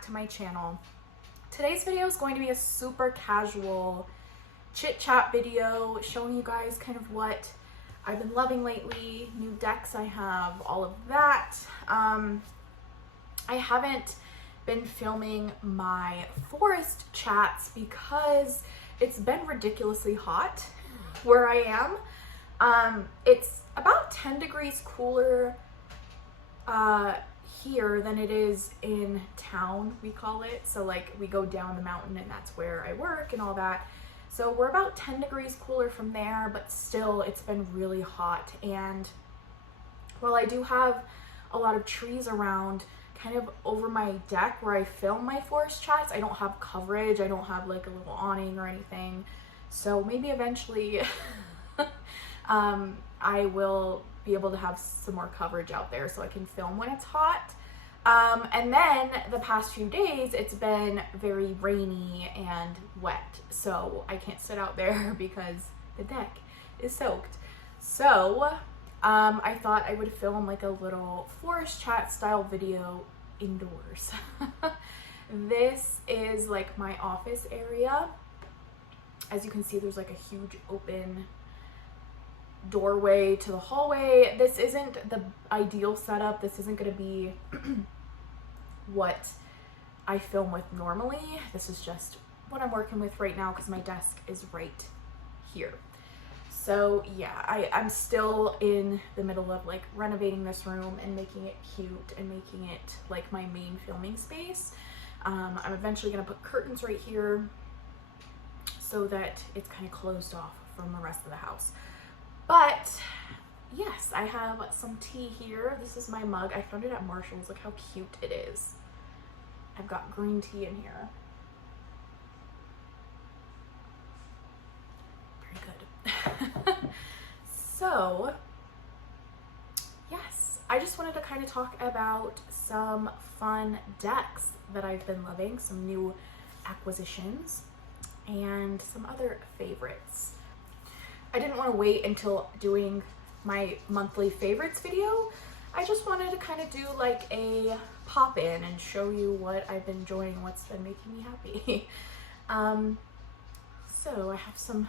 back to my channel. Today's video is going to be a super casual chit chat video showing you guys kind of what I've been loving lately, new decks I have, all of that. I haven't been filming my forest chats because it's been ridiculously hot where I am. It's about 10 degrees cooler here than it is in town, we call it. So like we go down the mountain and that's where I work and all that. So we're about 10 degrees cooler from there, but still it's been really hot. And while I do have a lot of trees around kind of over my deck where I film my forest chats, I don't have coverage. I don't have like a little awning or anything. So maybe eventually I will be able to have some more coverage out there so I can film when it's hot. And then the past few days it's been very rainy and wet, so I can't sit out there because the deck is soaked. So I thought I would film like a little forest chat style video indoors. This is like my office area. As you can see, there's like a huge open doorway to the hallway. This isn't the ideal setup. This isn't going to be what I film with normally. This is just what I'm working with right now because my desk is right here. So yeah, I'm still in the middle of like renovating this room and making it cute and making it like my main filming space. I'm eventually going to put curtains right here so that it's kind of closed off from the rest of the house. But yes, I have some tea here. This is my mug. I found it at Marshall's. Look how cute it is. I've got green tea in here. Very good. So, yes, I just wanted to kind of talk about some fun decks that I've been loving, some new acquisitions, and some other favorites. I didn't want to wait until doing my monthly favorites video. I just wanted to kind of do like a pop in and show you what I've been enjoying, what's been making me happy. So I have some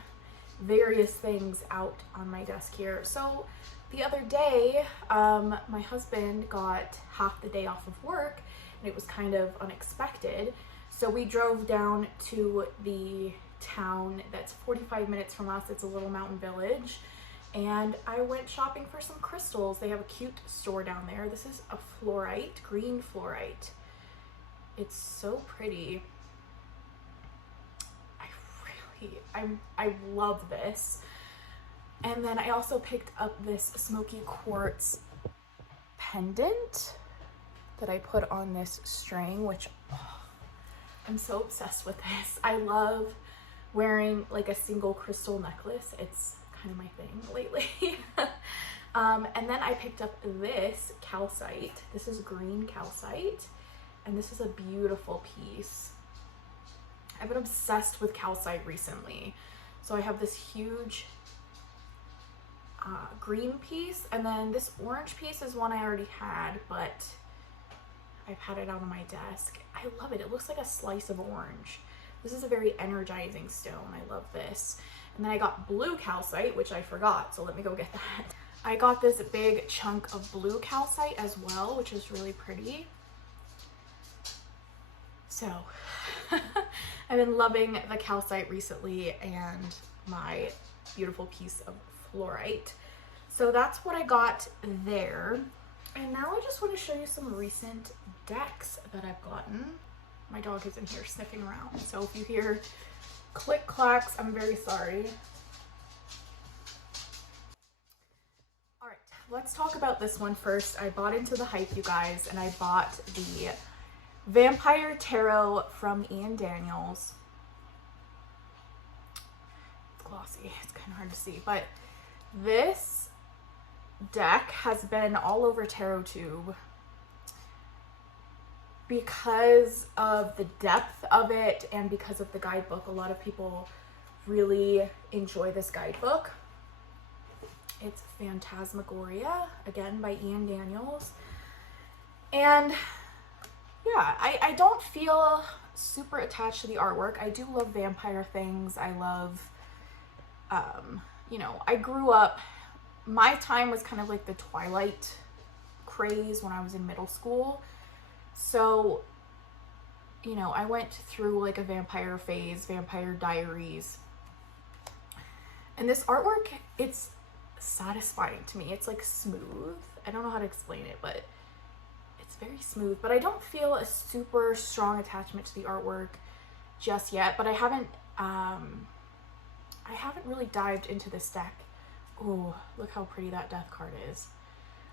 various things out on my desk here. So the other day, my husband got half the day off of work and it was kind of unexpected. So we drove down to the town that's 45 minutes from us. It's a little mountain village, and I went shopping for some crystals. They have a cute store down there. This is a fluorite, green fluorite. It's so pretty. I love this. And then I also picked up this smoky quartz pendant that I put on this string, which I'm so obsessed with this. I love wearing like a single crystal necklace. It's kind of my thing lately. And then I picked up this calcite. This is green calcite, and this is a beautiful piece. I've been obsessed with calcite recently. So I have this huge green piece, and then this orange piece is one I already had, but I've had it out on my desk. I love it. It looks like a slice of orange. This is a very energizing stone. I love this. And then I got blue calcite, which I forgot, so let me go get that. I got this big chunk of blue calcite as well, which is really pretty. So I've been loving the calcite recently and my beautiful piece of fluorite. So that's what I got there. And now I just want to show you some recent decks that I've gotten. My dog is in here sniffing around, so if you hear click clacks, I'm very sorry. All right, let's talk about this one first. I bought into the hype, you guys, and I bought the Vampire Tarot from Ian Daniels. It's glossy, it's kind of hard to see, but this deck has been all over TarotTube because of the depth of it and because of the guidebook. A lot of people really enjoy this guidebook. It's Phantasmagoria, again by Ian Daniels. And yeah, I don't feel super attached to the artwork. I do love vampire things. I love, you know, I grew up, my time was kind of like the Twilight craze when I was in middle school. So, you know, I went through like a vampire phase, Vampire Diaries. And this artwork, it's satisfying to me. It's like smooth. I don't know how to explain it, but it's very smooth. But I don't feel a super strong attachment to the artwork just yet. But I haven't really dived into this deck. Ooh, look how pretty that death card is.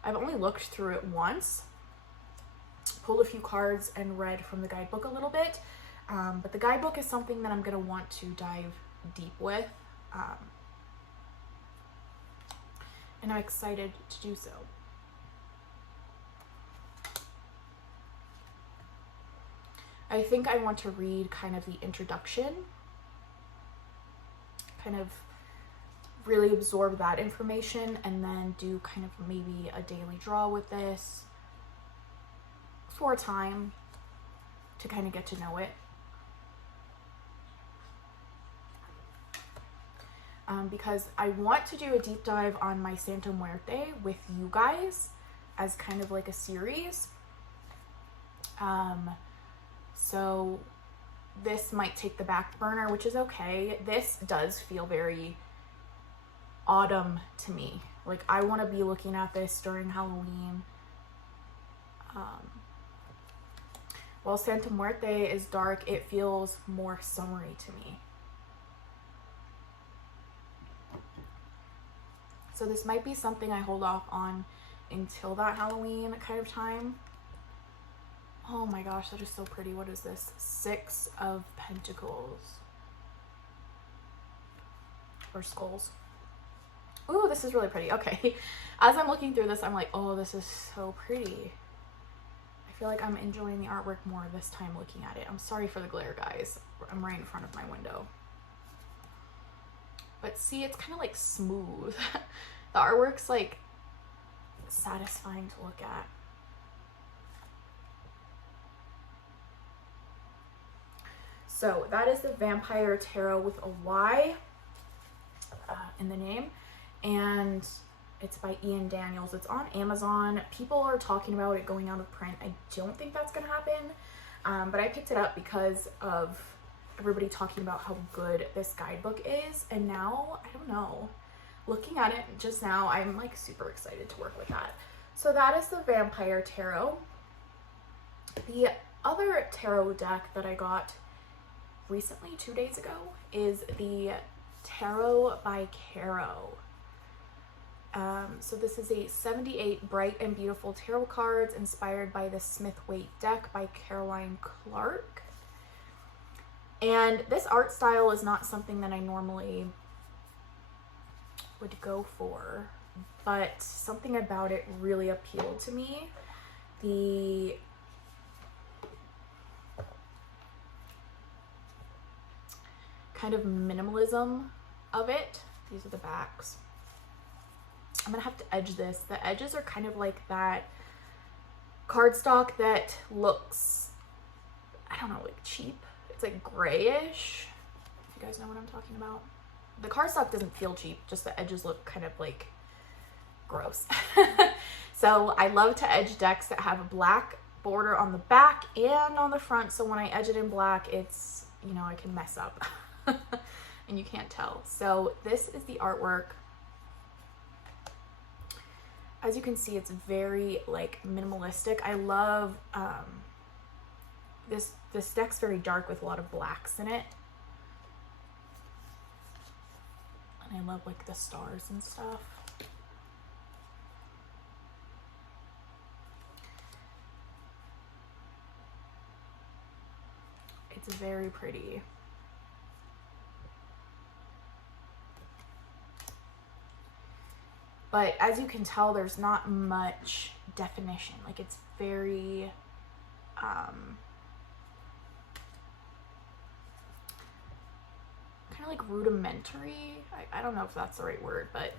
I've only looked through it once, pulled a few cards and read from the guidebook a little bit. But the guidebook is something that I'm going to want to dive deep with. And I'm excited to do so. I think I want to read kind of the introduction, kind of really absorb that information, and then do kind of maybe a daily draw with this for a time to kind of get to know it. Because I want to do a deep dive on my Santa Muerte with you guys as kind of like a series. So this might take the back burner, which is okay. This does feel very autumn to me. Like I want to be looking at this during Halloween. While Santa Muerte is dark, it feels more summery to me. So this might be something I hold off on until that Halloween kind of time. Oh my gosh, that is so pretty. What is this? 6 of Pentacles. Or skulls. Ooh, this is really pretty. Okay. As I'm looking through this, I'm like, oh, this is so pretty. I feel like I'm enjoying the artwork more this time looking at it. I'm sorry for the glare, guys. I'm right in front of my window. But see, it's kind of like smooth. The artwork's like satisfying to look at. So that is the Vampire Tarot with a Y in the name. And it's by Ian Daniels. It's on Amazon. People are talking about it going out of print. I don't think that's going to happen. But I picked it up because of everybody talking about how good this guidebook is. And now, I don't know, looking at it just now, I'm like super excited to work with that. So that is the Vampire Tarot. The other tarot deck that I got recently, 2 days ago, is the Tarot by Caro. So this is a 78 bright and beautiful tarot cards inspired by the Smith-Waite deck by Caroline Clark. And this art style is not something that I normally would go for, but something about it really appealed to me. The kind of minimalism of it. These are the backs. I'm gonna have to edge this. The edges are kind of like that cardstock that looks, I don't know, like cheap. It's like grayish. If you guys know what I'm talking about. The cardstock doesn't feel cheap, just the edges look kind of like gross. So I love to edge decks that have a black border on the back and on the front, so when I edge it in black, it's, you know, I can mess up and you can't tell. So this is the artwork. As you can see, it's very like minimalistic. I love this deck's very dark with a lot of blacks in it. And I love like the stars and stuff. It's very pretty. But as you can tell, there's not much definition. Like it's very kind of like rudimentary. I don't know if that's the right word, but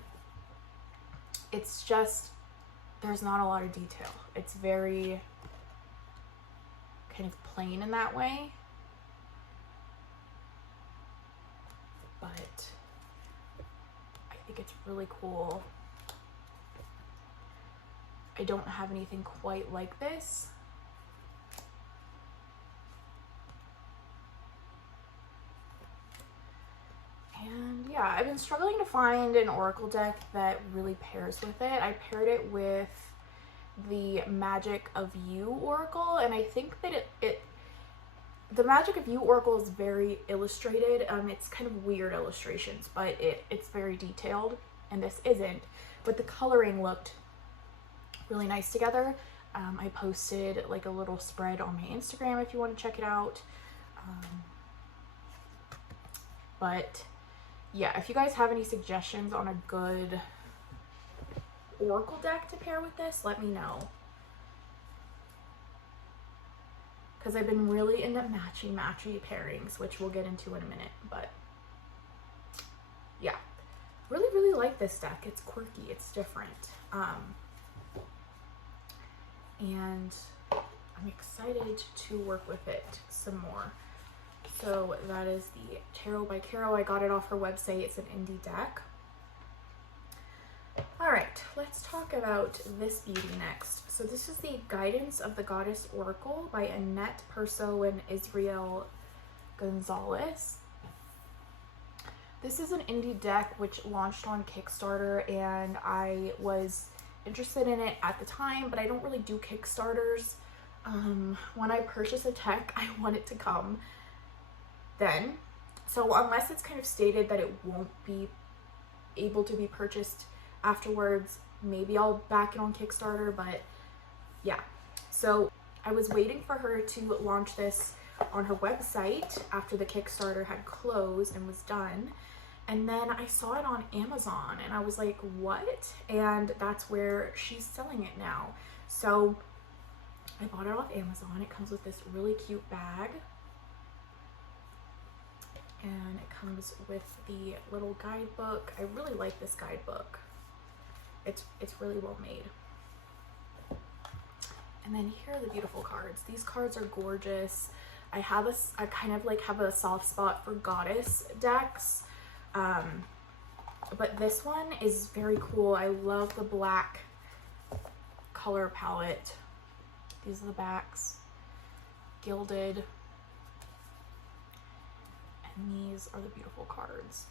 it's just, there's not a lot of detail. It's very kind of plain in that way. But I think it's really cool. I don't have anything quite like this. And yeah, I've been struggling to find an Oracle deck that really pairs with it. I paired it with the Magic of You Oracle, and I think that the Magic of You Oracle is very illustrated. It's kind of weird illustrations, but it's very detailed, and this isn't. But the coloring looked really nice together. I posted like a little spread on my Instagram if you want to check it out. But yeah, if you guys have any suggestions on a good Oracle deck to pair with this, let me know. Because I've been really into matchy pairings, which we'll get into in a minute. But yeah, really like this deck. It's quirky, it's different. And I'm excited to work with it some more. So that is the Tarot by Caro. I got it off her website. It's an indie deck. All right, let's talk about this beauty next. So this is the Guidance of the Goddess Oracle by Annette Perso and Israel Gonzalez. This is an indie deck which launched on Kickstarter, and I was interested in it at the time, but I don't really do Kickstarters. When I purchase a deck, I want it to come then. So unless it's kind of stated that it won't be able to be purchased afterwards, maybe I'll back it on Kickstarter. But yeah, so I was waiting for her to launch this on her website after the Kickstarter had closed and was done, and then I saw it on Amazon and I was like, what? And that's where she's selling it now. So I bought it off Amazon. It comes with this really cute bag, and it comes with the little guidebook. I really like this guidebook. It's really well made. And then here are the beautiful cards. These cards are gorgeous. I kind of like have a soft spot for goddess decks. But this one is very cool. I love the black color palette. These are the backs, gilded. And these are the beautiful cards.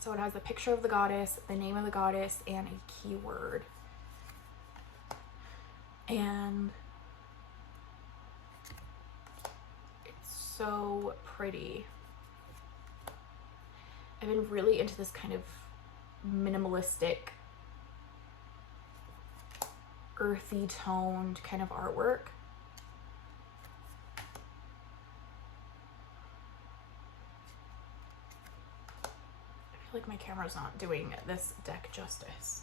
So it has the picture of the goddess, the name of the goddess, and a keyword. And it's so pretty. I've been really into this kind of minimalistic, earthy toned kind of artwork. I feel like my camera's not doing this deck justice.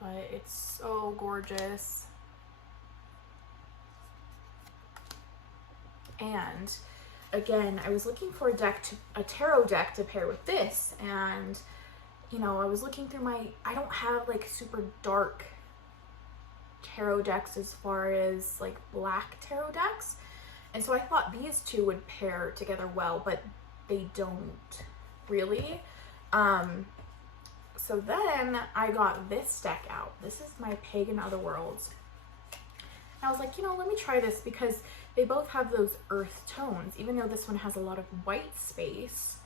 But it's so gorgeous. And again, I was looking for a tarot deck to pair with this, and you know, I was looking through I don't have like super dark tarot decks as far as like black tarot decks, and so I thought these two would pair together well, but they don't really. So then I got this deck out. This is my Pagan Otherworlds. And I was like, you know, let me try this because they both have those earth tones, even though this one has a lot of white space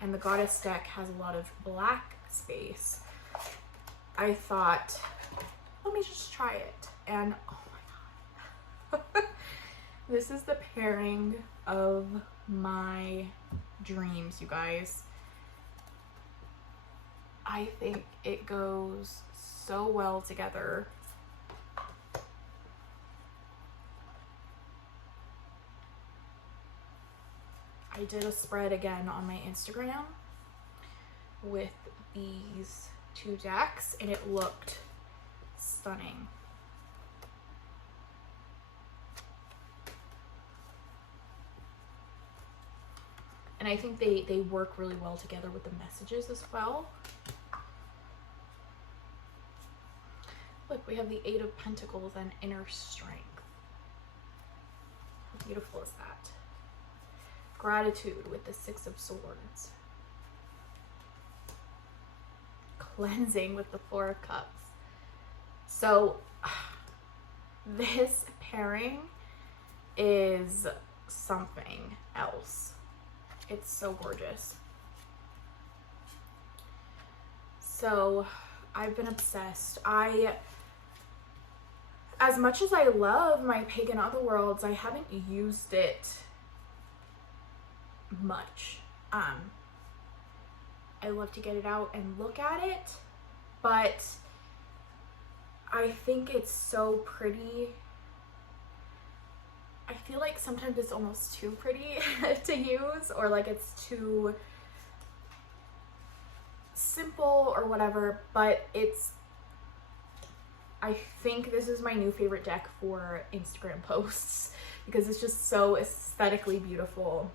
and the Goddess deck has a lot of black space. I thought, let me just try it. And oh my God. This is the pairing of my dreams, you guys. I think it goes so well together. I did a spread again on my Instagram with these two decks, and it looked stunning. And I think they work really well together with the messages as well. Look, we have the Eight of Pentacles and inner strength. How beautiful is that? Gratitude with the Six of Swords. Cleansing with the Four of Cups. So this pairing is something else. It's so gorgeous. So I've been obsessed. As much as I love my Pagan Otherworlds, I haven't used it much. I love to get it out and look at it, but I think it's so pretty. I feel like sometimes it's almost too pretty to use, or like it's too simple or whatever, but I think this is my new favorite deck for Instagram posts because it's just so aesthetically beautiful.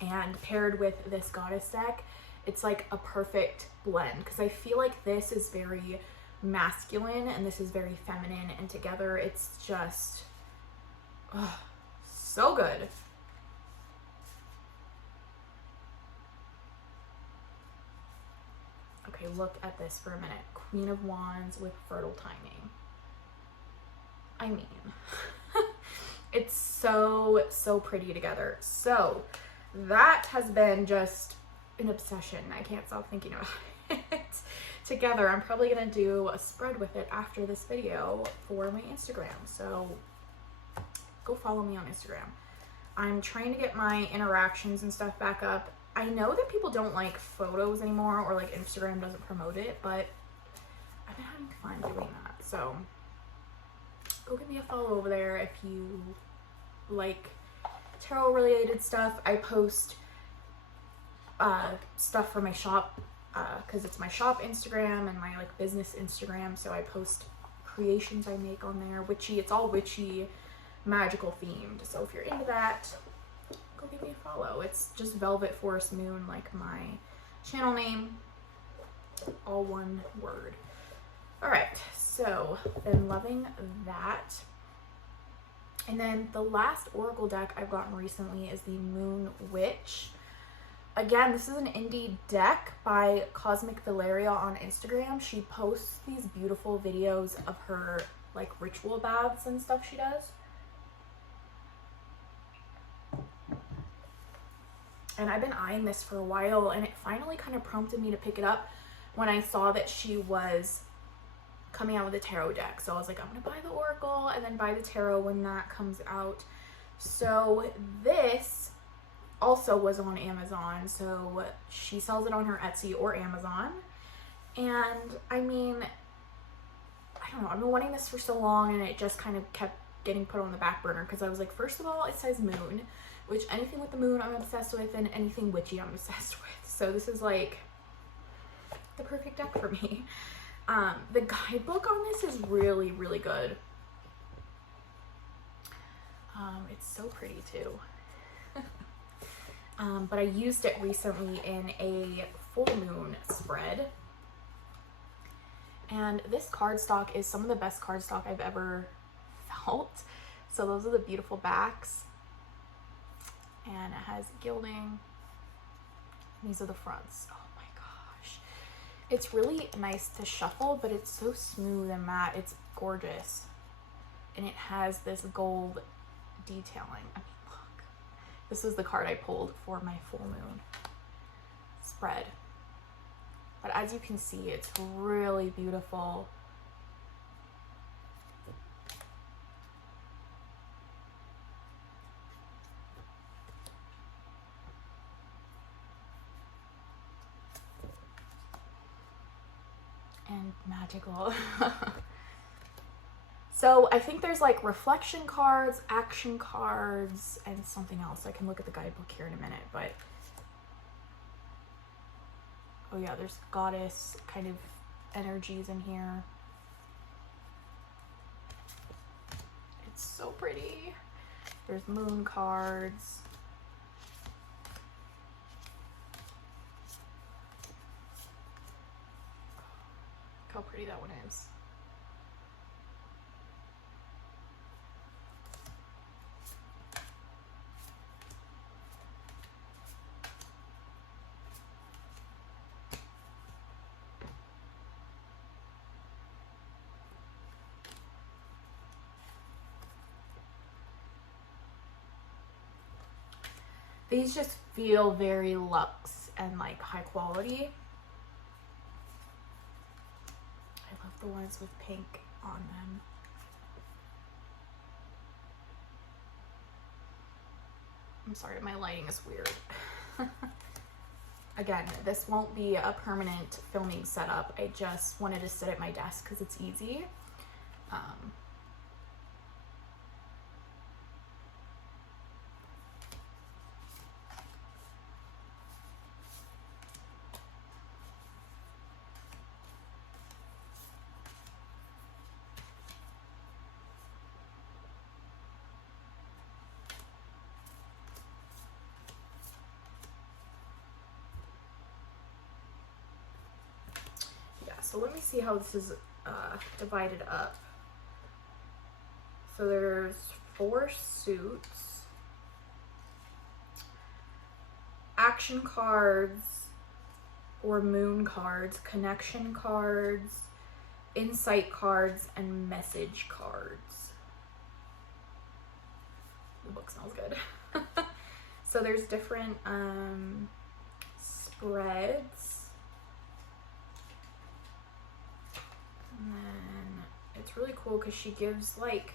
And paired with this goddess deck, it's like a perfect blend because I feel like this is very masculine and this is very feminine, and together it's just so good. Okay, look at this for a minute. Queen of Wands with fertile timing. I mean, it's so pretty together. So that has been just an obsession. I can't stop thinking about it. Together, I'm probably gonna do a spread with it after this video for my Instagram. So go follow me on Instagram. I'm trying to get my interactions and stuff back up. I know that people don't like photos anymore, or like Instagram doesn't promote it, but I've been having fun doing that. So go give me a follow over there if you like tarot related stuff. I post stuff for my shop because it's my shop Instagram and my like business Instagram. So I post creations I make on there. Witchy, it's all witchy, magical themed. So if you're into that, go give me a follow. It's just Velvet Forest Moon, like my channel name, all one word. All right, so been loving that. And then the last oracle deck I've gotten recently is the Moon Witch. Again, this is an indie deck by Cosmic Valeria on Instagram. She posts these beautiful videos of her like ritual baths and stuff she does. And I've been eyeing this for a while, and it finally kind of prompted me to pick it up when I saw that she was coming out with a tarot deck. So I was like, I'm gonna buy the oracle and then buy the tarot when that comes out. So this also was on Amazon. So she sells it on her Etsy or Amazon. And I mean, I don't know, I've been wanting this for so long, and it just kind of kept getting put on the back burner because I was like, first of all, it says moon, which anything with the moon I'm obsessed with, and anything witchy I'm obsessed with. So this is like the perfect deck for me. The guidebook on this is really, really good. It's so pretty too. But I used it recently in a full moon spread. And this cardstock is some of the best cardstock I've ever felt. So those are the beautiful backs. And it has gilding. These are the fronts. Oh my gosh. It's really nice to shuffle, but it's so smooth and matte. It's gorgeous. And it has this gold detailing. I mean, look. This is the card I pulled for my full moon spread. But as you can see, it's really beautiful. And magical. So I think there's like reflection cards, action cards, and something else. I can look at the guidebook here in a minute, but oh yeah, there's goddess kind of energies in here. It's so pretty. There's moon cards. how pretty that one is. These just feel very luxe and like high quality. I love the ones with pink on them. I'm sorry, my lighting is weird. Again, this won't be a permanent filming setup. I just wanted to sit at my desk because it's easy. So let me see how this is divided up. So there's 4 suits, action cards or moon cards, connection cards, insight cards, and message cards. The book smells good. So there's different spreads. And then it's really cool because she gives like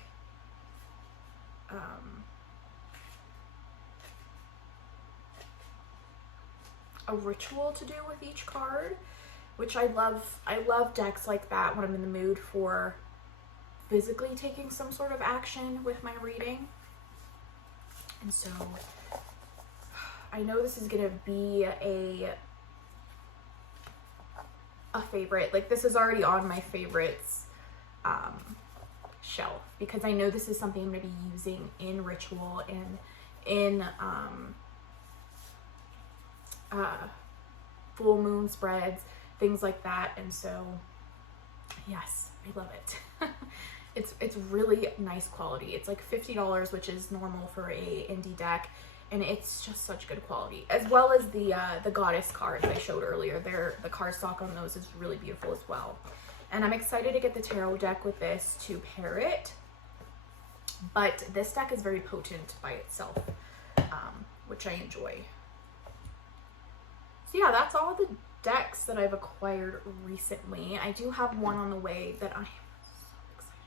a ritual to do with each card, which I love. I love decks like that when I'm in the mood for physically taking some sort of action with my reading. And so I know this is gonna be a favorite. Like, this is already on my favorites shelf because I know this is something I'm going to be using in ritual and in full moon spreads, things like that. And so yes, I love it. It's really nice quality. It's like $50, which is normal for a indie deck, and it's just such good quality, as well as the goddess cards I showed earlier. The cardstock on those is really beautiful as well. And I'm excited to get the tarot deck with this to pair it. But this deck is very potent by itself, which I enjoy. So yeah, that's all the decks that I've acquired recently. I do have one on the way that I am so excited.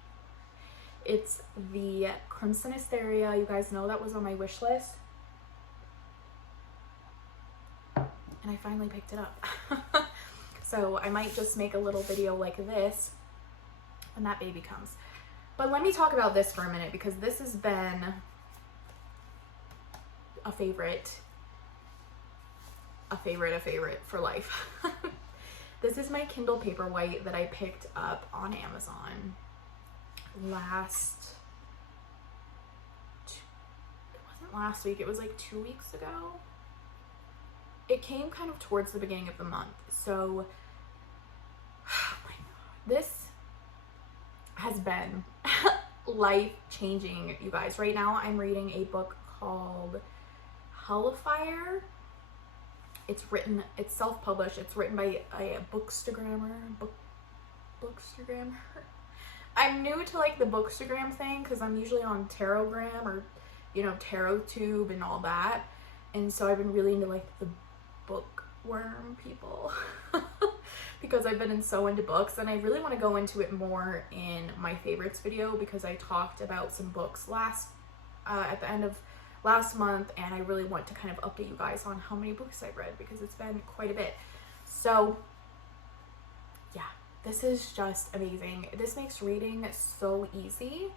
It's the Crimson Hysteria. You guys know that was on my wish list. And I finally picked it up. So I might just make a little video like this when that baby comes. But let me talk about this for a minute, because this has been a favorite for life. This is my Kindle Paperwhite that I picked up on Amazon it wasn't last week, it was like 2 weeks ago. It came kind of towards the beginning of the month. So, oh my God, this has been life-changing, you guys. Right now I'm reading a book called Hellifier. It's self-published. It's written by a bookstagrammer. Bookstagrammer. I'm new to like the bookstagram thing because I'm usually on Tarogram or, you know, TarotTube and all that. And so I've been really into like the bookworm people because I've been so into books, and I really want to go into it more in my favorites video, because I talked about some books at the end of last month, and I really want to kind of update you guys on how many books I've read, because it's been quite a bit. So yeah, this is just amazing. This makes reading so easy,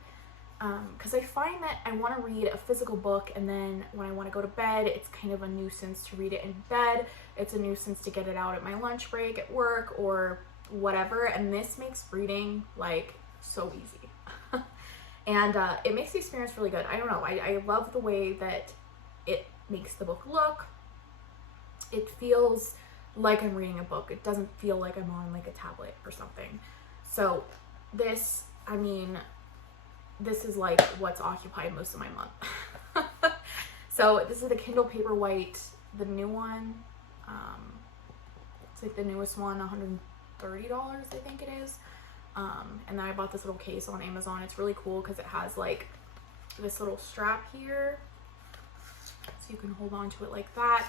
because I find that I want to read a physical book, and then when I want to go to bed, it's kind of a nuisance to read it in bed. It's a nuisance to get it out at my lunch break at work or whatever, and this makes reading like so easy. And it makes the experience really good. I don't know, I love the way that it makes the book look. It feels like I'm reading a book. It doesn't feel like I'm on like a tablet or something. So this, I mean, this is like what's occupied most of my month. So this is the Kindle Paperwhite, the new one. It's like the newest one, $130, I think it is. And then I bought this little case on Amazon. It's really cool because it has like this little strap here, so you can hold on to it like that,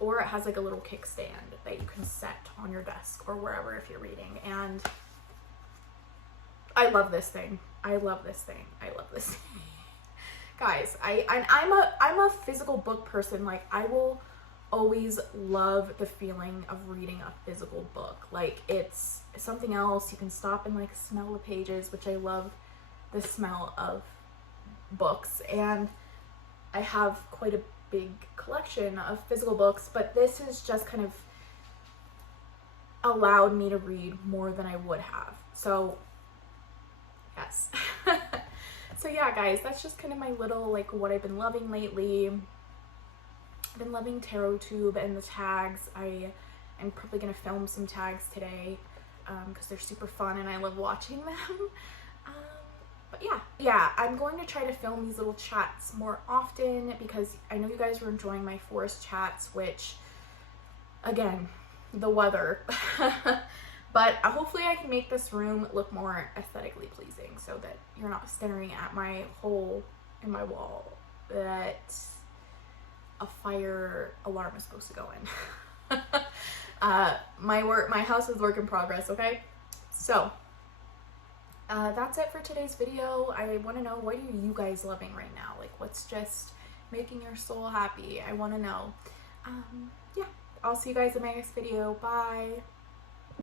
or it has like a little kickstand that you can set on your desk or wherever if you're reading. And I love this thing. I love this thing. I love this thing. Guys, I'm a physical book person. Like, I will always love the feeling of reading a physical book. Like, it's something else. You can stop and like smell the pages, which I love the smell of books. And I have quite a big collection of physical books, but this has just kind of allowed me to read more than I would have. So yes. So yeah, guys, that's just kind of my little, like, what I've been loving lately. I've been loving TarotTube and the tags. I am probably going to film some tags today because they're super fun and I love watching them. But yeah, I'm going to try to film these little chats more often because I know you guys were enjoying my forest chats, which, again, the weather. But hopefully I can make this room look more aesthetically pleasing so that you're not staring at my hole in my wall that a fire alarm is supposed to go in. My house is work in progress, okay? So that's it for today's video. I want to know, what are you guys loving right now? Like, what's just making your soul happy? I want to know. Yeah, I'll see you guys in my next video. Bye.